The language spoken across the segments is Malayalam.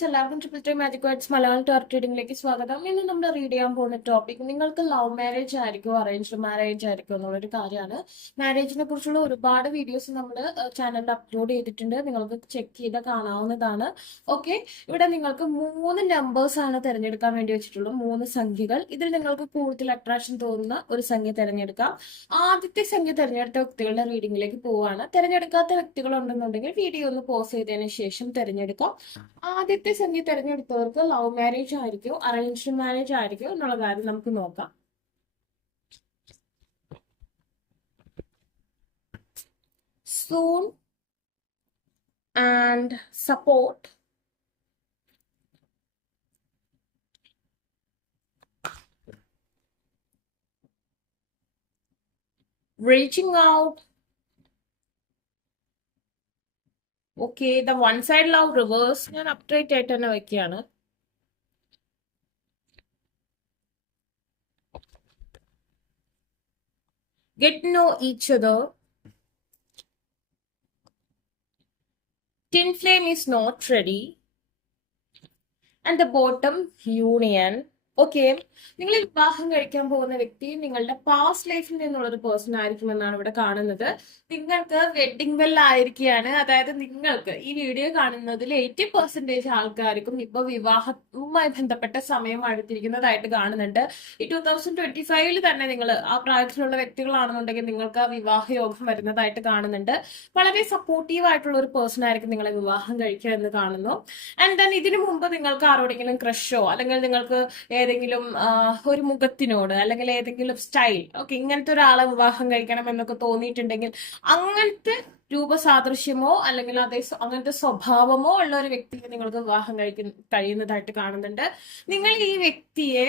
ഫ്രണ്ട്സ് എല്ലാവർക്കും triple time magic words Malayalam tarot റീഡിംഗിലേക്ക് സ്വാഗതം. ഇന്ന് നമ്മൾ റീഡ് ചെയ്യാൻ പോകുന്ന ടോപ്പിക് നിങ്ങൾക്ക് ലവ് മാരേജ് ആയിരിക്കും അറേഞ്ച്ഡ് മാരേജ് ആയിരിക്കും എന്നുള്ളൊരു കാര്യമാണ്. മാരേജിനെ കുറിച്ചുള്ള ഒരുപാട് വീഡിയോസ് നമ്മൾ ചാനലിൽ അപ്ലോഡ് ചെയ്തിട്ടുണ്ട്, നിങ്ങൾക്ക് ചെക്ക് ചെയ്ത് കാണാവുന്നതാണ്. ഓക്കെ, ഇവിടെ നിങ്ങൾക്ക് 3 നമ്പേഴ്സ് ആണ് തിരഞ്ഞെടുക്കാൻ വേണ്ടി വെച്ചിട്ടുള്ളത്, 3 സംഖ്യകൾ. ഇതിൽ നിങ്ങൾക്ക് കൂടുതൽ അട്രാക്ഷൻ തോന്നുന്ന ഒരു സംഖ്യ തിരഞ്ഞെടുക്കാം. ആദ്യത്തെ സംഖ്യ തിരഞ്ഞെടുത്ത വ്യക്തികളുടെ റീഡിംഗിലേക്ക് പോവുകയാണ്. തിരഞ്ഞെടുക്കാത്ത വ്യക്തികൾ ഉണ്ടെന്നുണ്ടെങ്കിൽ വീഡിയോ ഒന്ന് പോസ് ചെയ്തതിനു ശേഷം തിരഞ്ഞെടുക്കാം. ആദ്യത്തെ സംഖ്യ തിരഞ്ഞെടുത്തവർക്ക് ലവ് മാരേജ് ആയിരിക്കും അറേഞ്ച്ഡ് മാരേജ് ആയിരിക്കും എന്നുള്ള കാര്യം നമുക്ക് നോക്കാം. Soon and support, reaching out. Okay, the one side love reverse ഞാൻ അപ്ഡേറ്റ് ആയിട്ട് തന്നെ വെക്കുകയാണ്. Get to know each other. Twin flame is not ready. And the bottom, union. Okay, നിങ്ങൾ വിവാഹം കഴിക്കാൻ പോകുന്ന വ്യക്തി നിങ്ങളുടെ പാസ്റ്റ് ലൈഫിൽ നിന്നുള്ള ഒരു പേഴ്സൺ ആയിരിക്കുമെന്നാണ് ഇവിടെ കാണുന്നത്. നിങ്ങൾക്ക് വെഡിങ് ബെൽ ആയിരിക്കുകയാണ്. അതായത് നിങ്ങൾക്ക് ഈ വീഡിയോ കാണുന്നതിൽ 80% ആൾക്കാർക്കും ഇപ്പൊ വിവാഹവുമായി ബന്ധപ്പെട്ട സമയം അടുത്തിരിക്കുന്നതായിട്ട് കാണുന്നുണ്ട്. ഈ 2025 തന്നെ നിങ്ങൾ ആ പ്രായത്തിലുള്ള വ്യക്തികളാണെന്നുണ്ടെങ്കിൽ നിങ്ങൾക്ക് ആ വിവാഹ യോഗം വരുന്നതായിട്ട് കാണുന്നുണ്ട്. വളരെ സപ്പോർട്ടീവ് ആയിട്ടുള്ള ഒരു പേഴ്സൺ ആയിരിക്കും നിങ്ങളെ വിവാഹം കഴിക്കുക എന്ന് കാണുന്നു. ആൻഡ് ദെൻ ഇതിനു മുമ്പ് നിങ്ങൾക്ക് ആരോടെങ്കിലും ക്രഷോ അല്ലെങ്കിൽ നിങ്ങൾക്ക് ഏതെങ്കിലും ഒരു മുഖത്തിനോട് അല്ലെങ്കിൽ ഏതെങ്കിലും സ്റ്റൈൽ ഓക്കെ ഇങ്ങനത്തെ ഒരാളെ വിവാഹം കഴിക്കണം എന്നൊക്കെ തോന്നിയിട്ടുണ്ടെങ്കിൽ അങ്ങനത്തെ രൂപസാദൃശ്യമോ അല്ലെങ്കിൽ അങ്ങനത്തെ സ്വഭാവമോ ഉള്ള ഒരു വ്യക്തിയെ നിങ്ങൾക്ക് വിവാഹം കഴിയുന്നതായിട്ട് കാണുന്നുണ്ട്. നിങ്ങൾ ഈ വ്യക്തിയെ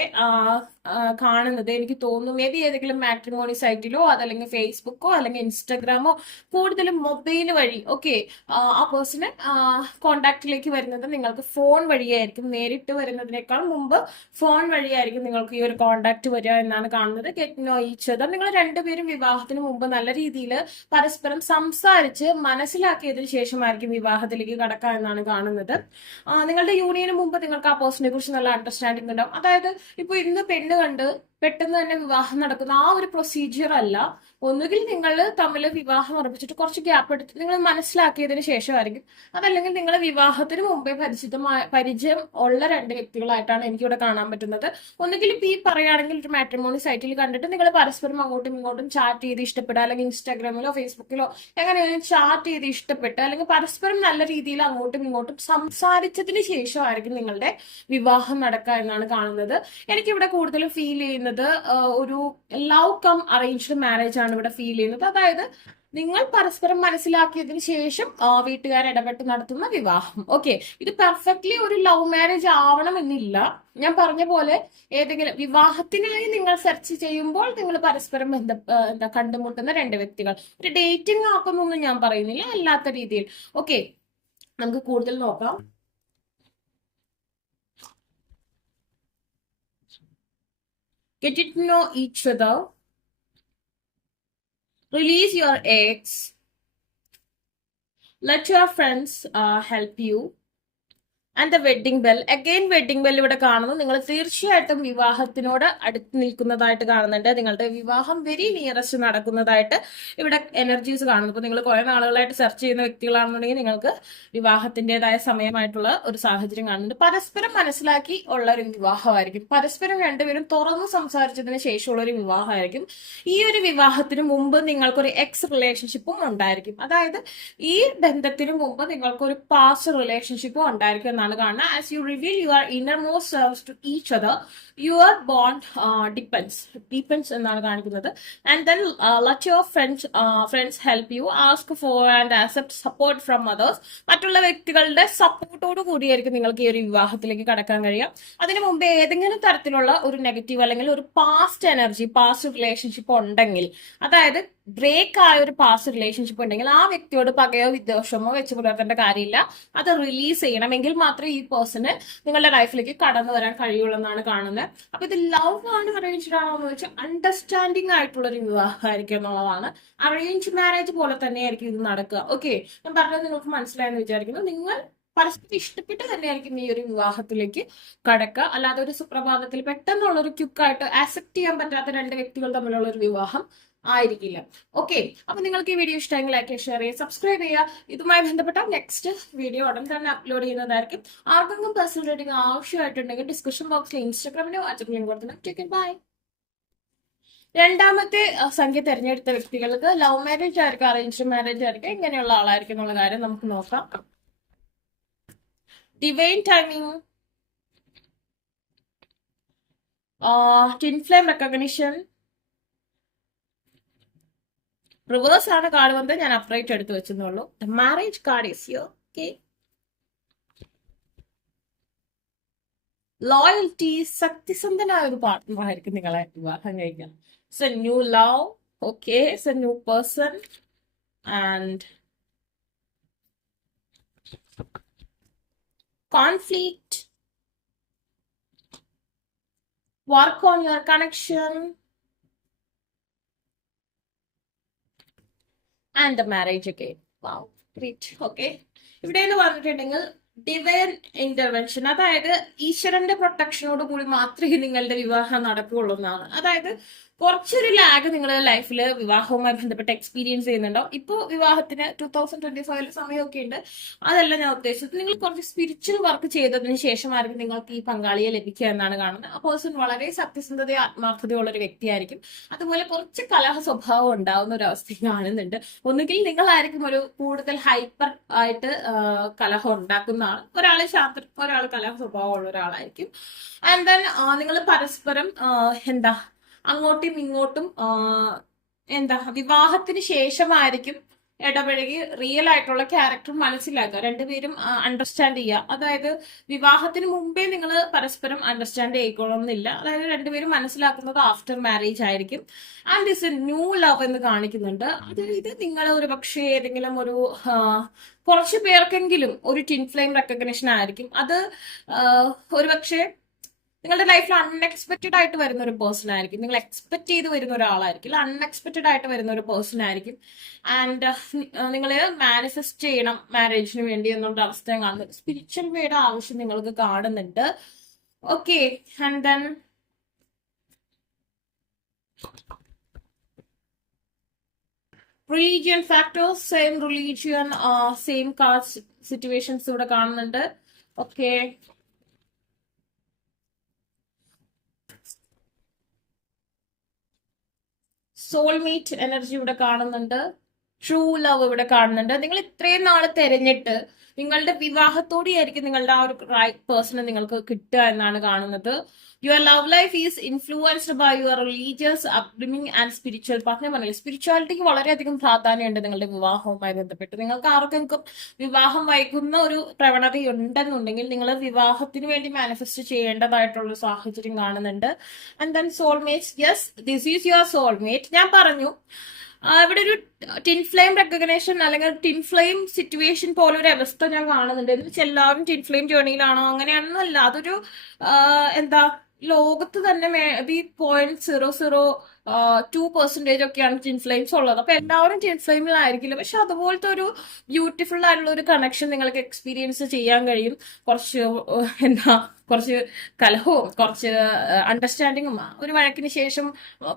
കാണുന്നത് എനിക്ക് തോന്നുന്നു മേ ബി ഏതെങ്കിലും മാട്രിമോണി സൈറ്റിലോ അതല്ലെങ്കിൽ ഫേസ്ബുക്കോ അല്ലെങ്കിൽ ഇൻസ്റ്റഗ്രാമോ കൂടുതലും മൊബൈൽ വഴി ഓക്കെ ആ പേഴ്സണെ കോണ്ടാക്റ്റിലേക്ക് വരുന്നത് നിങ്ങൾക്ക് ഫോൺ വഴിയായിരിക്കും. നേരിട്ട് വരുന്നതിനേക്കാൾ മുമ്പ് ഫോൺ വഴിയായിരിക്കും നിങ്ങൾക്ക് ഈ ഒരു കോണ്ടാക്ട് വരിക എന്നാണ് കാണുന്നത്. ഗെറ്റ് നോ ഈച്ച് അതർ, നിങ്ങൾ രണ്ടുപേരും വിവാഹത്തിന് മുമ്പ് നല്ല രീതിയിൽ പരസ്പരം സംസാരിച്ച് മനസ്സിലാക്കിയതിനു ശേഷമായിരിക്കും വിവാഹത്തിലേക്ക് കടക്കുക എന്നാണ് കാണുന്നത്. നിങ്ങളുടെ യൂണിയന് മുമ്പ് നിങ്ങൾക്ക് ആ പേഴ്സണെ കുറിച്ച് നല്ല അണ്ടർസ്റ്റാൻഡിംഗ് ഉണ്ടാവും. അതായത് ഇപ്പൊ ഇന്ന് പെണ്ണ് കണ്ട് പെട്ടെന്ന് തന്നെ വിവാഹം നടക്കുന്ന ആ ഒരു പ്രൊസീജിയർ അല്ല. ഒന്നുകിൽ നിങ്ങൾ തമ്മിൽ വിവാഹം ഉറപ്പിച്ചിട്ട് കുറച്ച് ഗ്യാപ്പ് എടുത്തിട്ട് നിങ്ങൾ മനസ്സിലാക്കിയതിന് ശേഷമായിരിക്കും, അതല്ലെങ്കിൽ നിങ്ങൾ വിവാഹത്തിന് മുമ്പേ പരിചയം ഉള്ള 2 വ്യക്തികളായിട്ടാണ് എനിക്കിവിടെ കാണാൻ പറ്റുന്നത്. ഒന്നുകിൽ ഇപ്പൊ ഈ പറയുകയാണെങ്കിൽ ഒരു മാട്രിമോണി സൈറ്റിൽ കണ്ടിട്ട് നിങ്ങൾ പരസ്പരം അങ്ങോട്ടും ഇങ്ങോട്ടും ചാറ്റ് ചെയ്ത് ഇഷ്ടപ്പെടുക, അല്ലെങ്കിൽ ഇൻസ്റ്റാഗ്രാമിലോ ഫേസ്ബുക്കിലോ എങ്ങനെയാലും ചാറ്റ് ചെയ്ത് ഇഷ്ടപ്പെട്ട് അല്ലെങ്കിൽ പരസ്പരം നല്ല രീതിയിൽ അങ്ങോട്ടും ഇങ്ങോട്ടും സംസാരിച്ചതിന് ശേഷമായിരിക്കും നിങ്ങളുടെ വിവാഹം നടക്കുക എന്നാണ് കാണുന്നത്. എനിക്കിവിടെ കൂടുതലും ഫീൽ ചെയ്യുന്നത് ഒരു ലവ് കം അറേഞ്ച്ഡ് മാരേജ് ആണ് ഇവിടെ ഫീൽ ചെയ്യുന്നത്. അതായത് നിങ്ങൾ പരസ്പരം മനസ്സിലാക്കിയതിന് ശേഷം വീട്ടുകാർ ഇടപെട്ട് നടത്തുന്ന വിവാഹം. ഓക്കെ, ഇത് പെർഫെക്റ്റ്ലി ഒരു ലവ് മാരേജ് ആവണമെന്നില്ല. ഞാൻ പറഞ്ഞ പോലെ ഏതെങ്കിലും വിവാഹത്തിനായി നിങ്ങൾ സെർച്ച് ചെയ്യുമ്പോൾ നിങ്ങൾ പരസ്പരം കണ്ടുമുട്ടുന്ന 2 വ്യക്തികൾ. ഒരു ഡേറ്റിംഗ് ആക്കുന്നൊന്നും ഞാൻ പറയുന്നില്ല, അല്ലാത്ത രീതിയിൽ. ഓക്കെ, നമുക്ക് കൂടുതൽ നോക്കാം. Get to know each other. Release your eggs. Let your friends help you. And the wedding bell. Again wedding bell ഇവിടെ കാണുന്നു. നിങ്ങൾ തീർച്ചയായിട്ടും വിവാഹത്തിനോട് അടുത്ത് നിൽക്കുന്നതായിട്ട് കാണുന്നുണ്ട്. നിങ്ങളുടെ വിവാഹം വെരി നിയറസ്റ്റ് നടക്കുന്നതായിട്ട് ഇവിടെ എനർജീസ് കാണുന്നു. ഇപ്പൊ നിങ്ങൾ കുറെ നാളുകളായിട്ട് സെർച്ച് ചെയ്യുന്ന വ്യക്തികളാണെന്നുണ്ടെങ്കിൽ നിങ്ങൾക്ക് വിവാഹത്തിൻ്റെതായ സമയമായിട്ടുള്ള ഒരു സാഹചര്യം കാണുന്നുണ്ട്. പരസ്പരം മനസ്സിലാക്കി ഉള്ള ഒരു വിവാഹമായിരിക്കും. പരസ്പരം രണ്ടുപേരും തുറന്നു സംസാരിച്ചതിന് ശേഷമുള്ള ഒരു വിവാഹമായിരിക്കും. ഈ ഒരു വിവാഹത്തിന് മുമ്പ് നിങ്ങൾക്കൊരു എക്സ് റിലേഷൻഷിപ്പും ഉണ്ടായിരിക്കും. അതായത് ഈ ബന്ധത്തിന് മുമ്പ് നിങ്ങൾക്കൊരു പാസ്റ്റ് റിലേഷൻഷിപ്പും ഉണ്ടായിരിക്കും എന്നാണ് കാണുന്നത്. As you reveal your innermost selves to each other, your bond deepens എന്നാണ് കാണിക്കുന്നത്. And then let your friends help you, ask for and accept support from others. മറ്റുള്ള വ്യക്തികളുടെ സപ്പോർട്ടോട് കൂടിയായിരിക്കും നിങ്ങൾക്ക് ഈ ഒരു വിവാഹത്തിലേക്ക് കടക്കാൻ കഴിയുക. അതിനു മുമ്പ് ഏതെങ്കിലും തരത്തിലുള്ള ഒരു നെഗറ്റീവ് അല്ലെങ്കിൽ ഒരു പാസ്റ്റ് എനർജി, പാസ്റ്റ് റിലേഷൻഷിപ്പ് ഉണ്ടെങ്കിൽ, അതായത് ബ്രേക്ക് ആയ ഒരു പാസ്റ്റ് റിലേഷൻഷിപ്പ് ഉണ്ടെങ്കിൽ ആ വ്യക്തിയോട് പകയോ വിദ്വേഷമോ വെച്ച് പുലർത്തേണ്ട കാര്യമില്ല. അത് റിലീസ് ചെയ്യണമെങ്കിൽ മാത്രമേ ഈ പേഴ്സണ് നിങ്ങളുടെ ലൈഫിലേക്ക് കടന്നു വരാൻ കഴിയുള്ളൂ എന്നാണ് കാണുന്നത്. അപ്പൊ ഇത് ലവ് ആണ് അറേഞ്ച്ഡ് ആണോ എന്ന് വെച്ചാൽ അണ്ടർസ്റ്റാൻഡിങ് ആയിട്ടുള്ള ഒരു വിവാഹമായിരിക്കും എന്നുള്ളതാണ്. അറേഞ്ച് മാരേജ് പോലെ തന്നെയായിരിക്കും ഇത് നടക്കുക. ഓക്കെ, ഞാൻ പറഞ്ഞത് നിങ്ങൾക്ക് മനസ്സിലായെന്ന് വിചാരിക്കുന്നു. നിങ്ങൾ പരസ്പരം ഇഷ്ടപ്പെട്ട് തന്നെയായിരിക്കും ഈ ഒരു വിവാഹത്തിലേക്ക് കടക്കുക. അല്ലാതെ ഒരു സുപ്രഭാതത്തിൽ പെട്ടെന്നുള്ള ഒരു ക്യുക്കായിട്ട് ആക്സെപ്റ്റ് ചെയ്യാൻ പറ്റാത്ത രണ്ട് വ്യക്തികൾ തമ്മിലുള്ള ഒരു വിവാഹം ആയിരിക്കില്ല. ഓക്കെ, അപ്പൊ നിങ്ങൾക്ക് ഈ വീഡിയോ ഇഷ്ടമെങ്കിൽ ലൈക്ക് ചെയ്യുക, ഷെയർ ചെയ്യുക, സബ്സ്ക്രൈബ് ചെയ്യുക. ഇതുമായി ബന്ധപ്പെട്ട നെക്സ്റ്റ് വീഡിയോ ഉടൻ തന്നെ അപ്ലോഡ് ചെയ്യുന്നതായിരിക്കും. ആർക്കെങ്കിലും പേഴ്സണൽ റീഡിംഗ് ആവശ്യമായിട്ടുണ്ടെങ്കിൽ ഡിസ്ക്രിപ്ഷൻ ബോക്സിൽ ഇൻസ്റ്റാഗ്രാമിന്റെ വാട്സ്ആപ്പ് ലിങ്ക് കൊടുത്തിട്ടുണ്ട്. ബൈ. രണ്ടാമത്തെ സംഖ്യ തിരഞ്ഞെടുത്ത വ്യക്തികൾക്ക് ലവ് മാരേജ് ആയിരിക്കും, അറേഞ്ച്ഡ് മാരേജ് ആയിരിക്കും, ഇങ്ങനെയുള്ള ആളായിരിക്കും എന്നുള്ള കാര്യം നമുക്ക് നോക്കാം. Divine timing, twin flame recognition, reverse ആണ് കാർഡ് വന്നത്, ഞാൻ അപ്രൈറ്റ് എടുത്ത് വെച്ചെന്നുള്ളൂ. Marriage card is here. Okay, loyalty, സത്യസന്ധനായ ഒരു പാർട്ട്ണർ ആയിരിക്കും നിങ്ങളെ വിവാഹം കഴിക്കാൻ. It's a new love. Okay, it's a new person and conflict, work on your connection, and the marriage again. Wow, great. Okay, ഇവിടെ എന്ന് പറഞ്ഞിട്ടുണ്ടെങ്കിൽ ഡിവൈൻ ഇന്റർവെൻഷൻ, അതായത് ഈശ്വരന്റെ പ്രൊട്ടക്ഷനോട് കൂടി മാത്രമേ നിങ്ങളുടെ വിവാഹം നടക്കുകയുള്ളൂ എന്നാണ്. അതായത് കുറച്ചൊരു ലാഗ് നിങ്ങളുടെ ലൈഫിൽ വിവാഹവുമായി ബന്ധപ്പെട്ട് എക്സ്പീരിയൻസ് ചെയ്യുന്നുണ്ടോ. ഇപ്പോൾ വിവാഹത്തിന് 2025 സമയമൊക്കെ ഉണ്ട്. അതല്ല ഞാൻ ഉദ്ദേശിച്ചത്. നിങ്ങൾ കുറച്ച് സ്പിരിച്വൽ വർക്ക് ചെയ്തതിന് ശേഷമായിരിക്കും നിങ്ങൾക്ക് ഈ പങ്കാളിയെ ലഭിക്കുക എന്നാണ് കാണുന്നത്. ആ പേഴ്സൺ വളരെ സത്യസന്ധതയും ആത്മാർത്ഥതയുള്ള ഒരു വ്യക്തിയായിരിക്കും. അതുപോലെ കുറച്ച് കലഹ സ്വഭാവം ഉണ്ടാവുന്ന ഒരു അവസ്ഥ കാണുന്നുണ്ട്. ഒന്നുകിൽ നിങ്ങളായിരിക്കും ഒരു കൂടുതൽ ഹൈപ്പർ ആയിട്ട് കലഹം ഉണ്ടാക്കുന്ന ആൾ, ഒരാൾ ശാന്ത, ഒരാൾ കലഹ സ്വഭാവമുള്ള ഒരാളായിരിക്കും. ആൻഡ് ദെൻ നിങ്ങൾ പരസ്പരം എന്താ അങ്ങോട്ടും ഇങ്ങോട്ടും വിവാഹത്തിന് ശേഷമായിരിക്കും ഇടപഴകി റിയൽ ആയിട്ടുള്ള ക്യാരക്ടർ മനസ്സിലാക്കുക, രണ്ടുപേരും അണ്ടർസ്റ്റാൻഡ് ചെയ്യുക. അതായത് വിവാഹത്തിന് മുമ്പേ നിങ്ങൾ പരസ്പരം അണ്ടർസ്റ്റാൻഡ് ചെയ്യിക്കണമെന്നില്ല. അതായത് രണ്ടുപേരും മനസ്സിലാക്കുന്നത് ആഫ്റ്റർ മാരേജ് ആയിരിക്കും. And this A new love എന്ന് കാണിക്കുന്നുണ്ട്. ഇത് നിങ്ങൾ ഒരു പക്ഷേ ഏതെങ്കിലും ഒരു കുറച്ച് പേർക്കെങ്കിലും ഒരു ട്വിൻ ഫ്ലെയിം റെക്കഗ്നിഷൻ ആയിരിക്കും. അത് ഒരുപക്ഷെ നിങ്ങളുടെ ലൈഫിൽ അൺഎക്സ്പെക്റ്റഡ് ആയിട്ട് വരുന്ന ഒരു പേഴ്സൺ ആയിരിക്കും. നിങ്ങൾ എക്സ്പെക്ട് ചെയ്ത് വരുന്ന ഒരാളായിരിക്കും, അൺഎക്സ്പെക്റ്റഡ് ആയിട്ട് വരുന്ന ഒരു പേഴ്സൺ ആയിരിക്കും. ആൻഡ് നിങ്ങൾ മാനിഫെസ്റ്റ് ചെയ്യണം മാരേജിന് വേണ്ടി എന്നുള്ള അവസ്ഥ കാണുന്നത്. സ്പിരിച്വൽ വേയുടെ ആവശ്യം നിങ്ങൾക്ക് കാണുന്നുണ്ട്. Okay, and then religion factors, same religion, same caste situations ഇവിടെ കാണുന്നുണ്ട്. ഓക്കെ, സോൾമേറ്റ് എനർജി ഇവിടെ കാണുന്നുണ്ട്. ട്രൂ ലവ് ഇവിടെ കാണുന്നുണ്ട്. നിങ്ങൾ ഇത്രയും നാള് തെരഞ്ഞിട്ട് നിങ്ങളുടെ വിവാഹത്തോടെയായിരിക്കും നിങ്ങളുടെ ആ ഒരു റൈറ്റ് പേഴ്സണെ നിങ്ങൾക്ക് കിട്ടുക എന്നാണ് കാണുന്നത്. Your love life is influenced by your religious upbringing and spiritual. പറഞ്ഞ പറഞ്ഞില്ല, സ്പിരിച്വാലിറ്റിക്ക് വളരെയധികം പ്രാധാന്യമുണ്ട് നിങ്ങളുടെ വിവാഹവുമായി ബന്ധപ്പെട്ട്. നിങ്ങൾക്ക് ആർക്കെങ്കിലും വിവാഹം വൈകുന്ന ഒരു പ്രവണതയുണ്ടെന്നുണ്ടെങ്കിൽ നിങ്ങൾ വിവാഹത്തിന് വേണ്ടി മാനിഫെസ്റ്റ് ചെയ്യേണ്ടതായിട്ടുള്ള സാഹചര്യം കാണുന്നുണ്ട്. And then soulmate, yes this is your soulmate. ഞാൻ പറഞ്ഞു ഇവിടെ ഒരു ട്വിൻ ഫ്ലെയിം റെക്കഗ്നേഷൻ അല്ലെങ്കിൽ ട്വിൻ ഫ്ലെയിം സിറ്റുവേഷൻ പോലെ ഒരു അവസ്ഥ ഞാൻ കാണുന്നുണ്ട്. എന്ന് വെച്ചാൽ എല്ലാവരും ട്വിൻ ഫ്ലെയിം ജേണിയിലാണോ അങ്ങനെയാണെന്നല്ല. അതൊരു എന്താ ലോകത്ത് തന്നെ മേ ബി 0.002% ഒക്കെയാണ് ട്വിൻ ഫ്ലെയിംസ് ഉള്ളത്. അപ്പൊ എല്ലാവരും ട്വിൻ ഫ്ലെയിമിലായിരിക്കില്ല. പക്ഷെ അതുപോലത്തെ ഒരു ബ്യൂട്ടിഫുൾ ആയിട്ടുള്ള ഒരു കണക്ഷൻ നിങ്ങൾക്ക് എക്സ്പീരിയൻസ് ചെയ്യാൻ കഴിയും. കുറച്ച് കുറച്ച് കലഹവും കുറച്ച് അണ്ടർസ്റ്റാൻഡിങ്ങും ഒരു വഴക്കിന് ശേഷം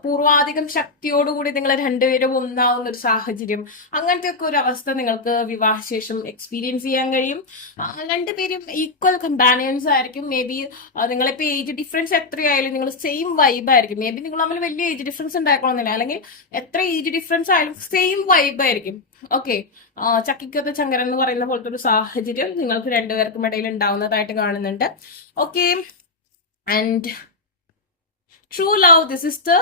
പൂർവാധികം ശക്തിയോടുകൂടി നിങ്ങൾ രണ്ടുപേരും ഒന്നാവുന്ന ഒരു സാഹചര്യം, അങ്ങനത്തെ ഒക്കെ ഒരു അവസ്ഥ നിങ്ങൾക്ക് വിവാഹശേഷം എക്സ്പീരിയൻസ് ചെയ്യാൻ കഴിയും. രണ്ടുപേരും ഈക്വൽ കമ്പാനിയൻസ് ആയിരിക്കും. മേ ബി നിങ്ങളിപ്പോ ഏജ് ഡിഫറൻസ് എത്രയായാലും നിങ്ങൾ സെയിം വൈബ് ആയിരിക്കും. മേ ബി നിങ്ങൾ തമ്മിൽ വലിയ ഏജ് ഡിഫറൻസ് ഉണ്ടാക്കണമെന്നില്ല, അല്ലെങ്കിൽ എത്ര ഏജ് ഡിഫറൻസ് ആയാലും സെയിം വൈബ് ആയിരിക്കും. ഓക്കെ, ചക്കിക്കത്ത് ചങ്കരൻ എന്ന് പറയുന്ന പോലത്തെ ഒരു സാഹചര്യം നിങ്ങൾക്ക് രണ്ടുപേർക്കും ഇടയിൽ ഉണ്ടാവുന്നതായിട്ട് കാണുന്നുണ്ട്. Okay, and true love, this is the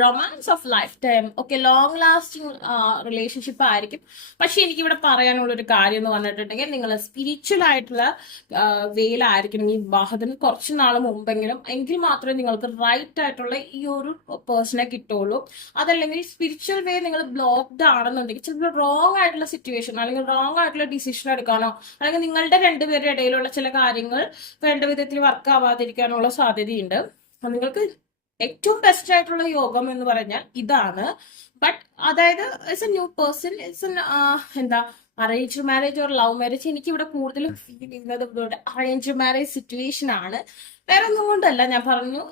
romance of life time. Okay, long lasting relationship ആയിരിക്കും. പക്ഷെ എനിക്ക് ഇവിടെ പറയാനുള്ള ഒരു കാര്യം എന്ന് പറഞ്ഞിട്ടുണ്ടെങ്കിൽ നിങ്ങൾ സ്പിരിച്വൽ ആയിട്ടുള്ള വേയിലായിരിക്കണം ഈ വിവാഹത്തിന് കുറച്ച് നാൾ മുമ്പെങ്കിലും, എങ്കിൽ മാത്രമേ നിങ്ങൾക്ക് റൈറ്റ് ആയിട്ടുള്ള ഈ ഒരു പേഴ്സണെ കിട്ടുള്ളൂ. അതല്ലെങ്കിൽ സ്പിരിച്വൽ വേ നിങ്ങൾ ബ്ലോക്ക്ഡ് ആണെന്നുണ്ടെങ്കിൽ ചിലപ്പോൾ റോങ് ആയിട്ടുള്ള സിറ്റുവേഷൻ അല്ലെങ്കിൽ റോങ് ആയിട്ടുള്ള ഡിസിഷൻ എടുക്കാനോ അല്ലെങ്കിൽ നിങ്ങളുടെ രണ്ടുപേരുടെ ഇടയിലുള്ള ചില കാര്യങ്ങൾ വേണ്ട വിധത്തിൽ വർക്ക് ആവാതിരിക്കാനുള്ള സാധ്യതയുണ്ട്. നിങ്ങൾക്ക് ഏറ്റവും ബെസ്റ്റ് ആയിട്ടുള്ള യോഗം എന്ന് പറഞ്ഞാൽ ഇതാണ്. ബട്ട് അതായത് it's a new person, it's എന്താ arrange marriage or love marriage, എനിക്ക് ഇവിടെ കൂടുതലും ഫീൽ ചെയ്യുന്നത് അറേഞ്ച് മാരേജ് സിറ്റുവേഷൻ ആണ്. വേറെ ഒന്നും കൊണ്ടല്ല, ഞാൻ പറഞ്ഞു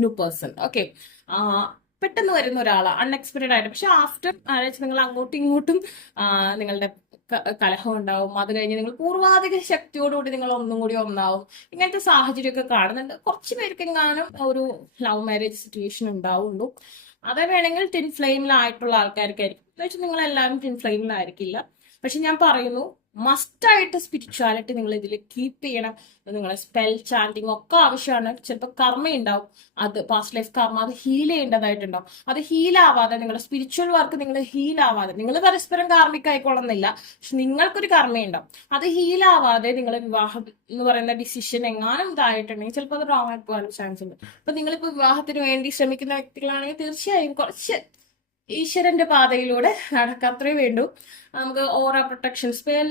ന്യൂ പേഴ്സൺ. ഓക്കെ, പെട്ടെന്ന് വരുന്ന ഒരാളാണ്, അൺഎക്സ്പെക്ടഡ് ആയിട്ട്. പക്ഷെ ആഫ്റ്റർ മാരേജ് നിങ്ങൾ അങ്ങോട്ടും ഇങ്ങോട്ടും നിങ്ങളുടെ കലഹം ഉണ്ടാവും. അത് കഴിഞ്ഞ് നിങ്ങൾ പൂർവാധിക ശക്തിയോടുകൂടി നിങ്ങൾ ഒന്നും കൂടി ഒന്നാവും. ഇങ്ങനത്തെ സാഹചര്യമൊക്കെ കാണുന്നുണ്ട്. കുറച്ച് പേർക്കെങ്ങാനും ഒരു ലവ് മാരേജ് സിറ്റുവേഷൻ ഉണ്ടാവുള്ളൂ. അത് വേണമെങ്കിൽ ടിൻ ഫ്ലെയിമിലായിട്ടുള്ള ആൾക്കാർക്കായിരിക്കും. എന്ന് വെച്ചാൽ നിങ്ങൾ എല്ലാവരും ടിൻ ഫ്ലെയിമിലായിരിക്കില്ല. പക്ഷെ ഞാൻ പറയുന്നു, മസ്റ്റായിട്ട് സ്പിരിച്വാലിറ്റി നിങ്ങൾ ഇതിൽ കീപ്പ് ചെയ്യണം. നിങ്ങളെ സ്പെൽ ചാൻറ്റിങ് ഒക്കെ ആവശ്യമാണ്. ചിലപ്പോൾ കർമ്മ ഉണ്ടാവും, അത് പാസ്റ്റ് ലൈഫ് കർമ്മ, അത് ഹീൽ ചെയ്യേണ്ടതായിട്ടുണ്ടാവും. അത് ഹീലാവാതെ, നിങ്ങളുടെ സ്പിരിച്വൽ വർക്ക് നിങ്ങൾ ഹീലാവാതെ, നിങ്ങൾ പരസ്പരം കാർമ്മിക ആയിക്കൊള്ളുന്നില്ല, പക്ഷെ നിങ്ങൾക്കൊരു കർമ്മയുണ്ടാവും. അത് ഹീലാവാതെ നിങ്ങൾ വിവാഹം എന്ന് പറയുന്ന ഡിസിഷൻ എങ്ങാനും ഇതായിട്ടുണ്ടെങ്കിൽ ചിലപ്പോൾ അത് റോങ് ആയി പോകാൻ ചാൻസ് ഉണ്ട്. അപ്പൊ നിങ്ങളിപ്പോ വിവാഹത്തിന് വേണ്ടി ശ്രമിക്കുന്ന വ്യക്തികളാണെങ്കിൽ തീർച്ചയായും കുറച്ച് ഈശ്വരന്റെ പാതയിലൂടെ നടക്കുക, അത്രേ വേണ്ടൂ. നമുക്ക് ഓറ പ്രൊട്ടക്ഷൻ സ്പെൽ,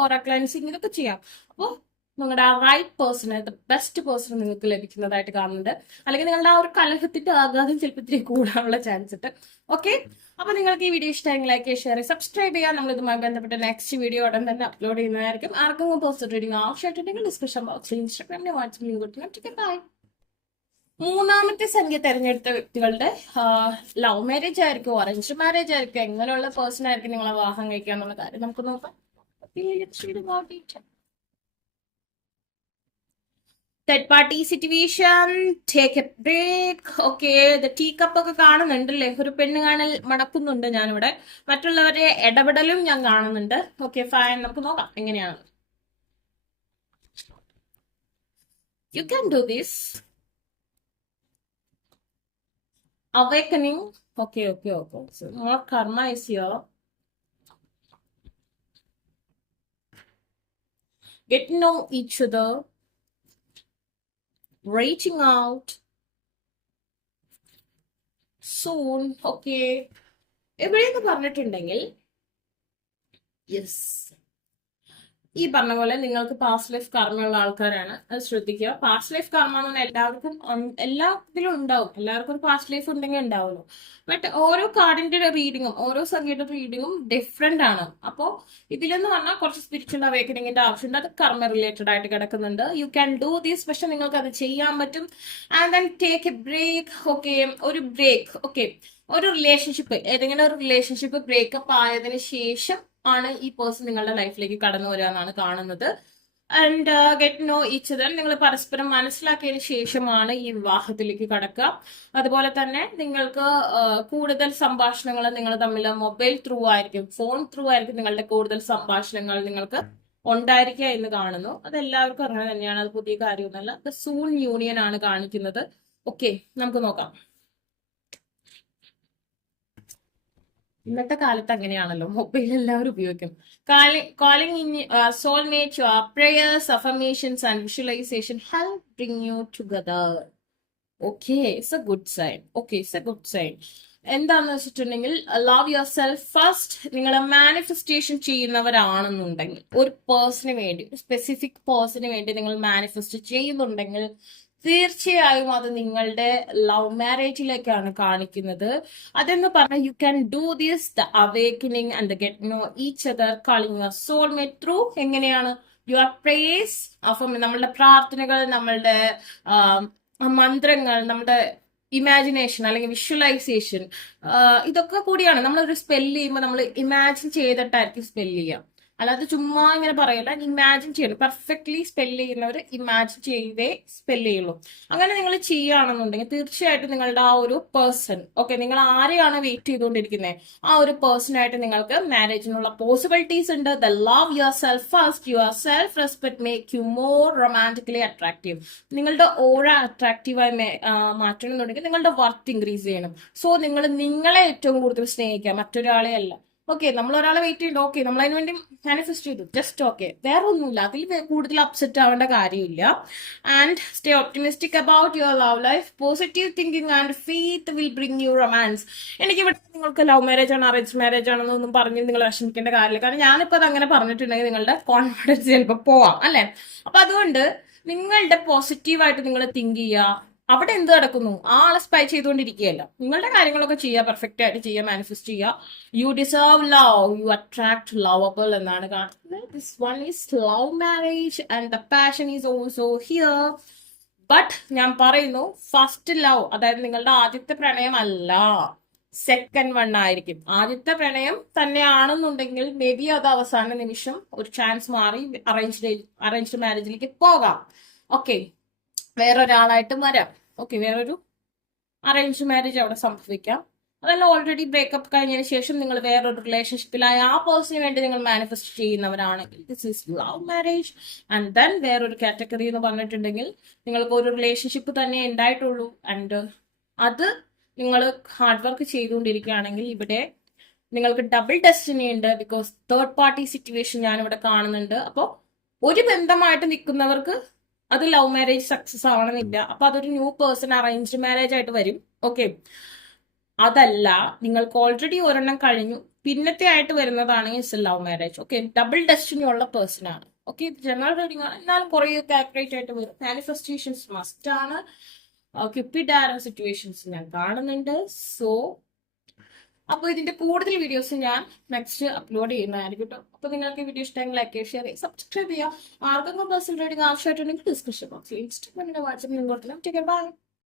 ഓറ ക്ലൻസിങ്, ഇതൊക്കെ ചെയ്യാം. അപ്പോൾ നിങ്ങളുടെ ആ റൈറ്റ് പേഴ്സണ്, ബെസ്റ്റ് പേഴ്സൺ നിങ്ങൾക്ക് ലഭിക്കുന്നതായിട്ട് കാണുന്നുണ്ട്. അല്ലെങ്കിൽ നിങ്ങളുടെ ആ ഒരു കലഹത്തിന്റെ ആഘാതം ചിലപ്പോൾ ഇത്തിരി കൂടാനുള്ള ചാൻസ് ഉണ്ട്. ഓക്കെ, അപ്പൊ നിങ്ങൾക്ക് ഈ വീഡിയോ ഇഷ്ടമെങ്കിൽ ലൈക്ക്, ഷെയർ, സബ്സ്ക്രൈബ് ചെയ്യാം. നമ്മൾ ഇതുമായി ബന്ധപ്പെട്ട നെക്സ്റ്റ് വീഡിയോ ഉടൻ തന്നെ അപ്ലോഡ് ചെയ്യുന്നതായിരിക്കും. ആർക്കും പോസ്റ്റ് റീഡിംഗ് ആവശ്യമായിട്ടുണ്ടെങ്കിൽ ഡിസ്ക്രിപ്ഷൻ ബോക്സിൽ ഇൻസ്റ്റാഗ്രാമിൽ വാട്സ്ആപ്പ് ലിങ്ക് കൊടുക്കണം. ബൈ. മൂന്നാമത്തെ സംഖ്യ തെരഞ്ഞെടുത്ത വ്യക്തികളുടെ ലവ് മാരേജ് ആയിരിക്കും, അറേഞ്ച് മാരേജ് ആയിരിക്കും, എങ്ങനെയുള്ള പേഴ്സൺ ആയിരിക്കും നിങ്ങളെ വിവാഹം കഴിക്കുക എന്നുള്ള കാര്യം നമുക്ക് നോക്കാം. Third party situation, take a break. Okay, tea cup ഒക്കെ കാണുന്നുണ്ടല്ലേ, ഒരു പെണ്ണ് കാണൽ മടക്കുന്നുണ്ട് ഞാനിവിടെ. മറ്റുള്ളവരെ ഇടപെടലും ഞാൻ കാണുന്നുണ്ട്. ഓക്കെ ഫൈൻ, നമുക്ക് നോക്കാം എങ്ങനെയാണ്. You can do this. Awakening. Okay. So more karma is here. Get to know each other. Reaching out. Soon. Okay. എവിടെയെന്ന് പറഞ്ഞിട്ടുണ്ടെങ്കിൽ യെസ്, ഈ പറഞ്ഞ പോലെ നിങ്ങൾക്ക് പാസ്റ്റ് ലൈഫ് കർമ്മയുള്ള ആൾക്കാരാണ്, അത് ശ്രദ്ധിക്കുക. പാസ്റ്റ് ലൈഫ് കർമ്മ എന്ന് എല്ലാവർക്കും എല്ലാ ഇതിലും ഉണ്ടാവും. എല്ലാവർക്കും ഒരു പാസ്റ്റ് ലൈഫ് ഉണ്ടെങ്കിൽ ഉണ്ടാവുള്ളൂ. ബട്ട് ഓരോ കാർഡിന്റെ റീഡിങ്ങും ഓരോ സംഖ്യയുടെ റീഡിങ്ങും ഡിഫറെന്റ് ആണ്. അപ്പോൾ ഇതിലെന്ന് പറഞ്ഞാൽ കുറച്ച് സ്പിരിച്വൽ അവേക്കനിങ്ങിന്റെ ആവശ്യമുണ്ട്. അത് കർമ്മ റിലേറ്റഡ് ആയിട്ട് കിടക്കുന്നുണ്ട്. യു ക്യാൻ ഡു ദീസ്, പക്ഷെ നിങ്ങൾക്ക് അത് ചെയ്യാൻ പറ്റും. And then take a break. Okay, ഒരു ബ്രേക്ക്. ഓക്കെ, ഒരു റിലേഷൻഷിപ്പ്, ഏതെങ്കിലും ഒരു റിലേഷൻഷിപ്പ് ബ്രേക്കപ്പ് ആയതിനു ശേഷം ആണ് ഈ പേഴ്സൺ നിങ്ങളുടെ ലൈഫിലേക്ക് കടന്നു വരിക എന്നാണ് കാണുന്നത്. And get know each other, നിങ്ങൾ പരസ്പരം മനസ്സിലാക്കിയതിനു ശേഷമാണ് ഈ വിവാഹത്തിലേക്ക് കടക്കുക. അതുപോലെ തന്നെ നിങ്ങൾക്ക് കൂടുതൽ സംഭാഷണങ്ങൾ നിങ്ങൾ തമ്മിൽ മൊബൈൽ ത്രൂ ആയിരിക്കും, ഫോൺ ത്രൂ ആയിരിക്കും നിങ്ങളുടെ കൂടുതൽ സംഭാഷണങ്ങൾ നിങ്ങൾക്ക് ഉണ്ടായിരിക്കുക എന്ന് കാണുന്നു. അതെല്ലാവർക്കും അങ്ങനെ തന്നെയാണ്, അത് പുതിയ കാര്യമൊന്നുമല്ല. അത് സൂൺ യൂണിയൻ ആണ് കാണിക്കുന്നത്. ഓക്കെ, നമുക്ക് നോക്കാം. ഇന്നത്തെ കാലത്ത് അങ്ങനെയാണല്ലോ, മൊബൈൽ എല്ലാവരും ഉപയോഗിക്കും. Calling in soulmate, prayers, affirmations and visualisation help bring you together. Okay, it's a good sign. Okay, it's a good sign. എന്താന്ന് വെച്ചിട്ടുണ്ടെങ്കിൽ ലവ് യുവർ സെൽഫ് ഫസ്റ്റ്. നിങ്ങൾ മാനിഫെസ്റ്റേഷൻ ചെയ്യുന്നവരാണെന്നുണ്ടെങ്കിൽ, ഒരു പേഴ്സണിന് വേണ്ടി, സ്പെസിഫിക് പേഴ്സണിന് വേണ്ടി നിങ്ങൾ മാനിഫെസ്റ്റ് ചെയ്യുന്നുണ്ടെങ്കിൽ തീർച്ചയായും അത് നിങ്ങളുടെ ലവ് മാരേജിലേക്കാണ് കാണിക്കുന്നത്. അതെന്ന് പറഞ്ഞാൽ you can do this, the awakening and get know each other, calling your soulmate through. എങ്ങനെയാണ്? യുവർ പ്രേയേഴ്സ്, അപ്പം നമ്മളുടെ പ്രാർത്ഥനകൾ, നമ്മളുടെ മന്ത്രങ്ങൾ, നമ്മുടെ ഇമാജിനേഷൻ അല്ലെങ്കിൽ വിഷ്വലൈസേഷൻ, ഇതൊക്കെ കൂടിയാണ്. നമ്മളൊരു സ്പെല്ല് ചെയ്യുമ്പോൾ നമ്മൾ ഇമാജിൻ ചെയ്തിട്ടായിരിക്കും സ്പെല്ല് ചെയ്യുക, അല്ലാതെ ചുമ്മാ ഇങ്ങനെ പറയില്ല. ഇമാജിൻ ചെയ്യണം. പെർഫെക്റ്റ്ലി സ്പെല്ല് ചെയ്യുന്നവർ ഇമാജിൻ ചെയ്തേ സ്പെല്ല് ചെയ്യുള്ളൂ. അങ്ങനെ നിങ്ങൾ ചെയ്യുകയാണെന്നുണ്ടെങ്കിൽ തീർച്ചയായിട്ടും നിങ്ങളുടെ ആ ഒരു പേഴ്സൺ, ഓക്കെ, നിങ്ങൾ ആരെയാണ് വെയിറ്റ് ചെയ്തുകൊണ്ടിരിക്കുന്നത്, ആ ഒരു പേഴ്സണായിട്ട് നിങ്ങൾക്ക് മാരേജിനുള്ള പോസിബിലിറ്റീസ് ഉണ്ട്. The love yourself first. Your self respect make you more romantically attractive. നിങ്ങളുടെ ഓര അട്രാക്റ്റീവായി മാറ്റണമെന്നുണ്ടെങ്കിൽ നിങ്ങളുടെ വർത്ത് ഇൻക്രീസ് ചെയ്യണം. സോ നിങ്ങൾ നിങ്ങളെ ഏറ്റവും കൂടുതൽ സ്നേഹിക്കുക, മറ്റൊരാളെ അല്ല. ഓക്കെ, നമ്മൾ ഒരാളെ വെയിറ്റ് ചെയ്തു, ഓക്കെ, നമ്മൾ അതിന് വേണ്ടി മാനിഫെസ്റ്റ് ചെയ്തു, ജസ്റ്റ് ഓക്കെ, വേറെ ഒന്നുമില്ല. അതിൽ കൂടുതൽ അപ്സെറ്റ് ആവേണ്ട കാര്യമില്ല. And stay optimistic about your love life. Positive thinking and faith will bring you romance. എനിക്കിവിടെ നിങ്ങൾക്ക് ലവ് മാരേജ് ആണ് അറേഞ്ച് മാരേജ് ആണെന്നൊന്നും പറഞ്ഞ് നിങ്ങൾ വിഷമിക്കേണ്ട കാര്യമില്ല. കാരണം ഞാനിപ്പോൾ അത് അങ്ങനെ പറഞ്ഞിട്ടുണ്ടെങ്കിൽ നിങ്ങളുടെ കോൺഫിഡൻസ് ചിലപ്പോൾ പോവാം, അല്ലെ? അപ്പൊ അതുകൊണ്ട് നിങ്ങളുടെ പോസിറ്റീവായിട്ട് നിങ്ങൾ തിങ്ക് ചെയ്യുക. അവിടെ എന്ത് നടക്കുന്നു? ആ ആളെ സ്പൈ ചെയ്തുകൊണ്ടിരിക്കുകയല്ല. നിങ്ങളുടെ കാര്യങ്ങളൊക്കെ ചെയ്യുക, പെർഫെക്റ്റ് ആയിട്ട് ചെയ്യുക, മാനിഫെസ്റ്റ് ചെയ്യുക. You deserve love, you attract lovable എന്നാണ് കാണുന്നത്. This one is love marriage and the passion is also here. But ഞാൻ പറയുന്നു, ഫസ്റ്റ് ലവ്, അതായത് നിങ്ങളുടെ ആദ്യത്തെ പ്രണയമല്ല, സെക്കൻഡ് വൺ ആയിരിക്കും. ആദ്യത്തെ പ്രണയം തന്നെയാണെന്നുണ്ടെങ്കിൽ മേ ബി അത് അവസാന നിമിഷം ഒരു ചാൻസ് മാറി അറേഞ്ച്ഡ് മാരേജിലേക്ക് പോകാം. ഓക്കെ, വേറൊരാളായിട്ട് വരാം. ഓക്കെ, വേറൊരു അറേഞ്ച്ഡ് മാരേജ് അവിടെ സംഭവിക്കാം. അതല്ല, ഓൾറെഡി ബ്രേക്കപ്പ് കഴിഞ്ഞതിന് ശേഷം നിങ്ങൾ വേറൊരു റിലേഷൻഷിപ്പിലായ ആ പേഴ്സണിന് വേണ്ടി നിങ്ങൾ മാനിഫെസ്റ്റ് ചെയ്യുന്നവരാണെങ്കിൽ this is love marriage. And then വേറൊരു കാറ്റഗറി എന്ന് പറഞ്ഞിട്ടുണ്ടെങ്കിൽ നിങ്ങൾക്ക് ഒരു റിലേഷൻഷിപ്പ് തന്നെ ഉണ്ടായിട്ടുള്ളൂ ആൻഡ് അത് നിങ്ങൾ ഹാർഡ് വർക്ക് ചെയ്തുകൊണ്ടിരിക്കുകയാണെങ്കിൽ ഇവിടെ നിങ്ങൾക്ക് ഡബിൾ ഡെസ്റ്റിനി ഉണ്ട്. ബിക്കോസ് തേർഡ് പാർട്ടി സിറ്റുവേഷൻ ഞാനിവിടെ കാണുന്നുണ്ട്. അപ്പോൾ ഒരു ബന്ധമായിട്ട് നിൽക്കുന്നവർക്ക് അത് ലവ് മാരേജ് സക്സസ് ആവണമെന്നില്ല. അപ്പൊ അതൊരു ന്യൂ പേഴ്സൺ അറേഞ്ച്ഡ് മാരേജ് ആയിട്ട് വരും. ഓക്കെ, അതല്ല, നിങ്ങൾക്ക് ഓൾറെഡി ഒരെണ്ണം കഴിഞ്ഞു, പിന്നത്തെ ആയിട്ട് വരുന്നതാണ് is love marriage. Okay, double destiny ഉള്ള പേഴ്സൺ ആണ്. ഓക്കെ, ജനറൽ റീഡിംഗ് ആണ്, എന്നാലും കുറെ ആക്യുറേറ്റ് ആയിട്ട് വരും. മാനിഫെസ്റ്റേഷൻസ് മസ്റ്റ് ആണ്. ക്യൂപ്പിഡ് ആരോ സിറ്റുവേഷൻസ് ഞാൻ കാണുന്നുണ്ട്. സോ അപ്പൊ ഇതിന്റെ കൂടുതൽ വീഡിയോസ് ഞാൻ നെക്സ്റ്റ് അപ്ലോഡ് ചെയ്യുന്നതായിരിക്കും കേട്ടോ. അപ്പൊ നിങ്ങൾക്ക് വീഡിയോ ഇഷ്ടമെങ്കിൽ ലൈക്ക്, ഷെയർ ചെയ്യുക, സബ്സ്ക്രൈബ് ചെയ്യുക. ആർക്കൊക്കെ പേഴ്സണൽ റീഡിംഗ് ആവശ്യമായിട്ടുണ്ടെങ്കിൽ ഡിസ്ക്രിപ്ഷൻ ബോക്സിൽ ഇൻസ്റ്റാഗ്രാമിന്റെ വാട്സ്ആപ്പ് ലിങ്ക് കൊടുക്കണം. ബൈ.